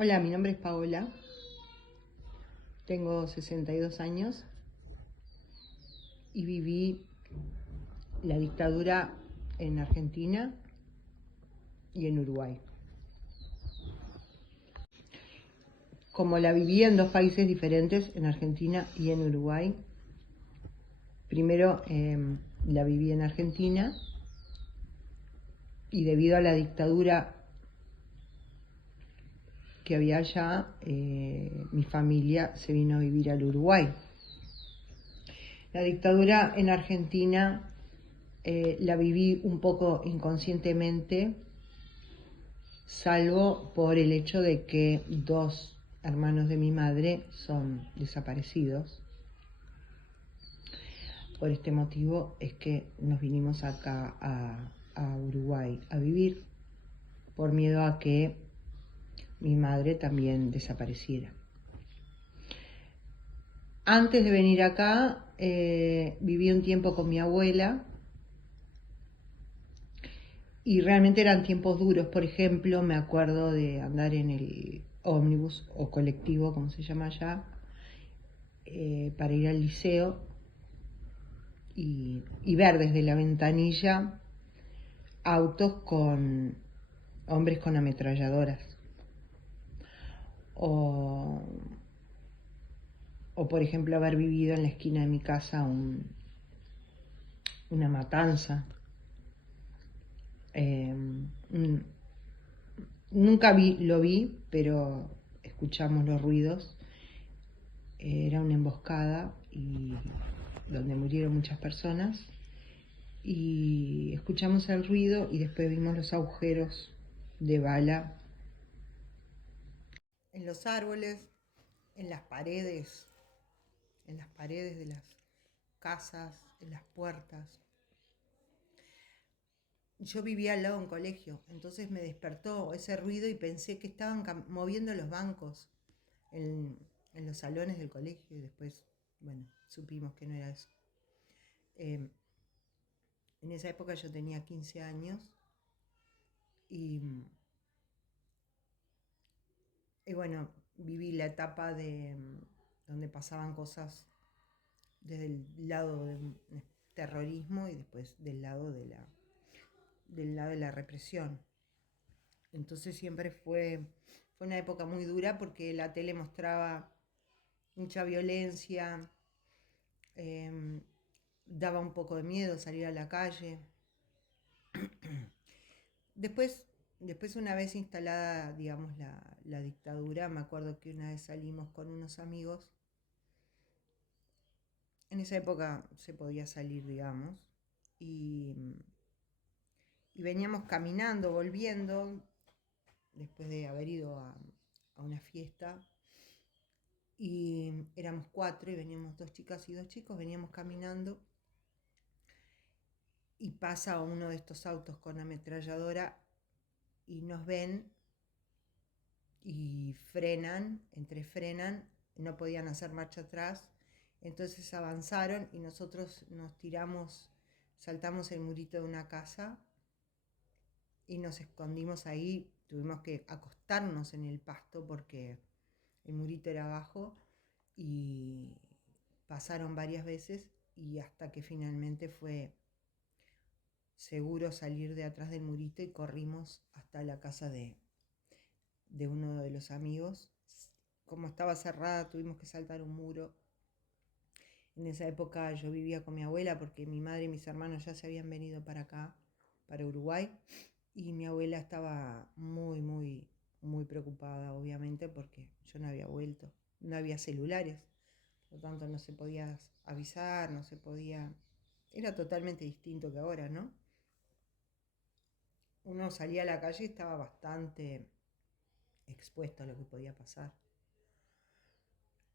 Hola, mi nombre es Paola, tengo 62 años y viví la dictadura en Argentina y en Uruguay. Como la viví en dos países diferentes, en Argentina y en Uruguay, primero la viví en Argentina y debido a la dictadura que había allá, mi familia se vino a vivir al Uruguay. La dictadura en Argentina la viví un poco inconscientemente, salvo por el hecho de que dos hermanos de mi madre son desaparecidos. Por este motivo es que nos vinimos acá a Uruguay a vivir, por miedo a que mi madre también desapareciera. Antes de venir acá, viví un tiempo con mi abuela y realmente eran tiempos duros. Por ejemplo, me acuerdo de andar en el ómnibus o colectivo, como se llama allá, para ir al liceo y ver desde la ventanilla autos con hombres con ametralladoras. O, por ejemplo, haber vivido en la esquina de mi casa una matanza. Nunca lo vi, pero escuchamos los ruidos. Era una emboscada y donde murieron muchas personas. Y escuchamos el ruido y después vimos los agujeros de bala en los árboles, en las paredes de las casas, en las puertas. Yo vivía al lado de un colegio, entonces me despertó ese ruido y pensé que estaban moviendo los bancos en, en los salones del colegio y después, bueno, supimos que no era eso. En esa época yo tenía 15 años y, bueno, viví la etapa de donde pasaban cosas desde el lado del terrorismo y después del lado de la represión. Entonces siempre fue una época muy dura porque la tele mostraba mucha violencia, eh, daba un poco de miedo salir a la calle. Después, una vez instalada, digamos, la dictadura, me acuerdo que una vez salimos con unos amigos. En esa época se podía salir, digamos, y, veníamos caminando, volviendo, después de haber ido a una fiesta, y éramos cuatro y veníamos dos chicas y dos chicos, veníamos caminando y pasa uno de estos autos con ametralladora y nos ven y entrefrenan, no podían hacer marcha atrás, entonces avanzaron y nosotros nos tiramos, saltamos el murito de una casa y nos escondimos ahí, tuvimos que acostarnos en el pasto porque el murito era bajo y pasaron varias veces y hasta que finalmente fue seguro salir de atrás del murito y corrimos hasta la casa de uno de los amigos. Como estaba cerrada, tuvimos que saltar un muro. En esa época yo vivía con mi abuela porque mi madre y mis hermanos ya se habían venido para acá, para Uruguay, y mi abuela estaba muy, muy, muy preocupada, obviamente, porque yo no había vuelto. No había celulares, por lo tanto no se podía avisar, no se podía... Era totalmente distinto que ahora, ¿no? Uno salía a la calle y estaba bastante expuesto a lo que podía pasar.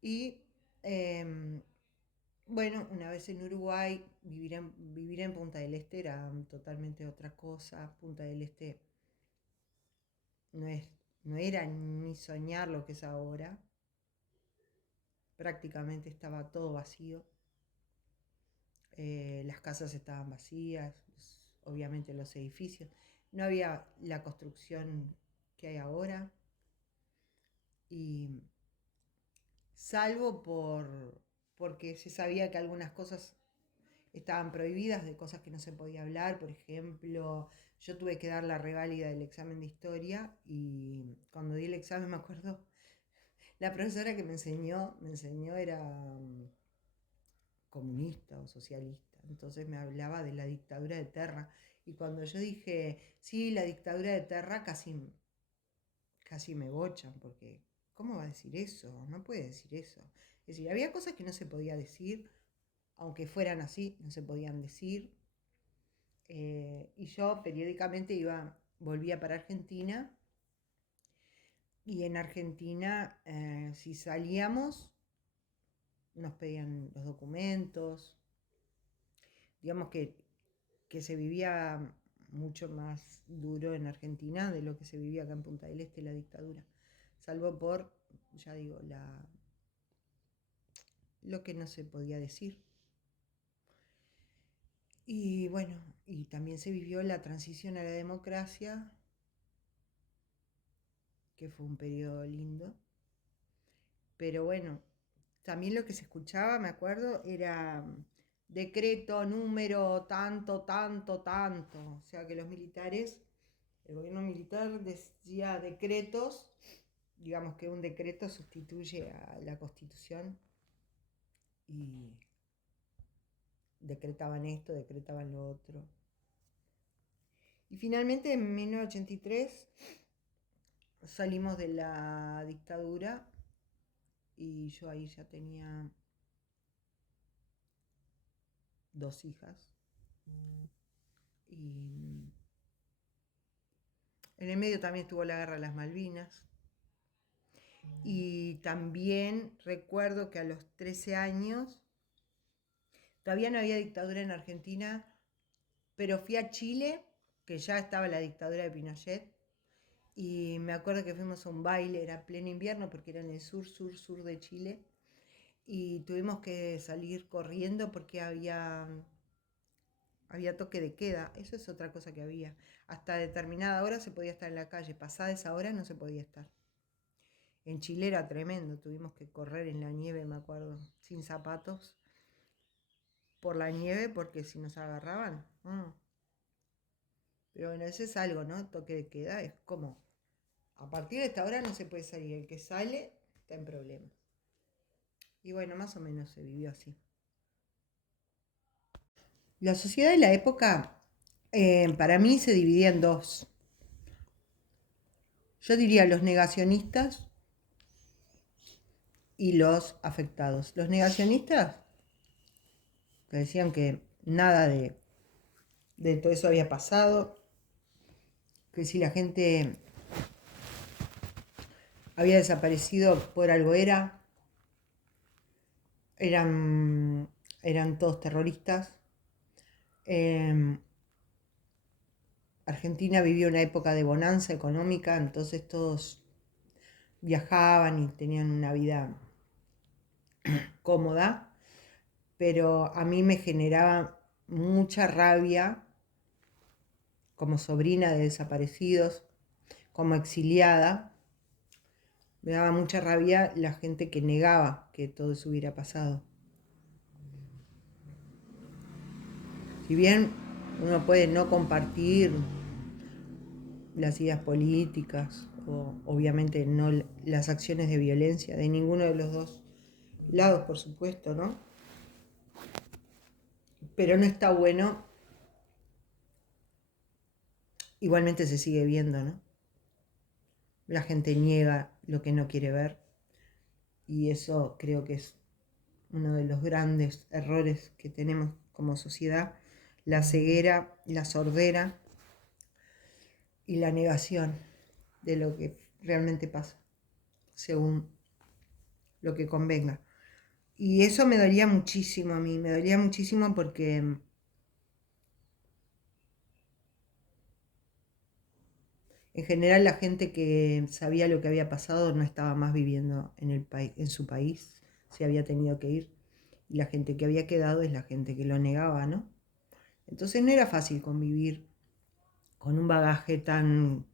Y bueno, una vez en Uruguay, vivir en Punta del Este era totalmente otra cosa. Punta del Este no, no era ni soñar lo que es ahora. Prácticamente estaba todo vacío. Las casas estaban vacías, obviamente los edificios. No había la construcción que hay ahora. salvo porque se sabía que algunas cosas estaban prohibidas, de cosas que no se podía hablar. Por ejemplo, yo tuve que dar la reválida del examen de historia y cuando di el examen me acuerdo, la profesora que me enseñó era comunista o socialista, entonces me hablaba de la dictadura de Terra y cuando yo dije, sí, la dictadura de Terra, casi me bochan, porque ¿cómo va a decir eso? No puede decir eso. Es decir, había cosas que no se podía decir, aunque fueran así, no se podían decir. Y yo periódicamente volvía para Argentina y en Argentina, si salíamos, nos pedían los documentos. Digamos que se vivía mucho más duro en Argentina de lo que se vivía acá en Punta del Este, la dictadura. Salvo por, ya digo, lo que no se podía decir. Y bueno, y también se vivió la transición a la democracia, que fue un periodo lindo. Pero bueno, también lo que se escuchaba, me acuerdo, era decreto, número, tanto, tanto, tanto. O sea que los militares, el gobierno militar decía decretos, digamos que un decreto sustituye a la Constitución y decretaban esto, decretaban lo otro. Y finalmente en 1983 salimos de la dictadura y yo ahí ya tenía 2 hijas. Y en el medio también estuvo la guerra de las Malvinas. Y también recuerdo que a los 13 años, todavía no había dictadura en Argentina, pero fui a Chile, que ya estaba la dictadura de Pinochet. Y me acuerdo que fuimos a un baile, era pleno invierno porque era en el sur, sur, sur de Chile. Y tuvimos que salir corriendo porque había toque de queda. Eso es otra cosa que había. Hasta determinada hora se podía estar en la calle. Pasada esa hora no se podía estar. En Chile era tremendo. Tuvimos que correr en la nieve, me acuerdo, sin zapatos. Por la nieve porque si nos agarraban. Pero bueno, eso es algo, ¿no? Toque de queda es como, a partir de esta hora no se puede salir. El que sale está en problemas. Y bueno, más o menos se vivió así. La sociedad de la época, para mí, se dividía en dos. Yo diría los negacionistas y los afectados. Los negacionistas, que decían que nada de todo eso había pasado, que si la gente había desaparecido por algo eran todos terroristas. Argentina vivió una época de bonanza económica, entonces todos viajaban y tenían una vida cómoda, pero a mí me generaba mucha rabia como sobrina de desaparecidos, como exiliada, me daba mucha rabia la gente que negaba que todo eso hubiera pasado. Si bien uno puede no compartir las ideas políticas o obviamente no las acciones de violencia de ninguno de los dos lados, por supuesto, ¿no? Pero no está bueno, igualmente se sigue viendo, ¿no? La gente niega lo que no quiere ver y eso creo que es uno de los grandes errores que tenemos como sociedad, la ceguera, la sordera y la negación de lo que realmente pasa, según lo que convenga. Y eso me dolía muchísimo a mí, me dolía muchísimo porque en general la gente que sabía lo que había pasado no estaba más viviendo en su país, se había tenido que ir. Y la gente que había quedado es la gente que lo negaba, ¿no? Entonces no era fácil convivir con un bagaje tan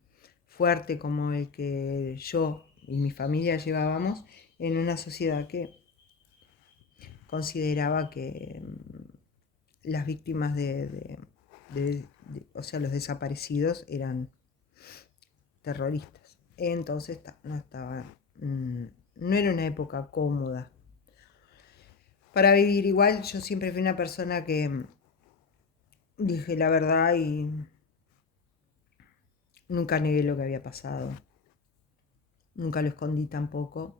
fuerte como el que yo y mi familia llevábamos en una sociedad que consideraba que las víctimas o sea, los desaparecidos eran terroristas. Entonces no estaba, no era una época cómoda para vivir. Igual yo siempre fui una persona que dije la verdad y nunca negué lo que había pasado. Nunca lo escondí tampoco,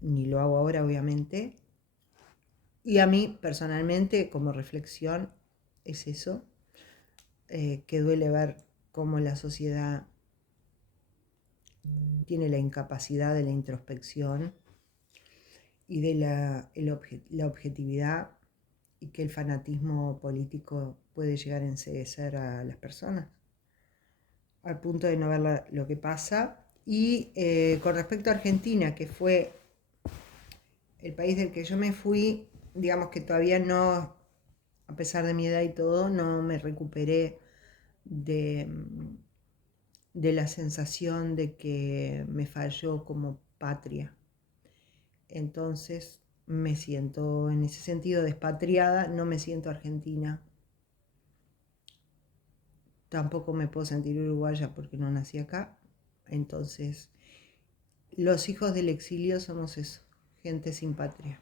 ni lo hago ahora obviamente. Y a mí personalmente, como reflexión, es eso, que duele ver cómo la sociedad tiene la incapacidad de la introspección y de la objetividad, y que el fanatismo político puede llegar a enceguecer a las personas al punto de no ver lo que pasa. Y con respecto a Argentina, que fue el país del que yo me fui, digamos que todavía no, a pesar de mi edad y todo, no me recuperé de, de la sensación de que me falló como patria. Entonces me siento en ese sentido despatriada, no me siento argentina. Tampoco me puedo sentir uruguaya porque no nací acá. Entonces, los hijos del exilio somos eso, gente sin patria.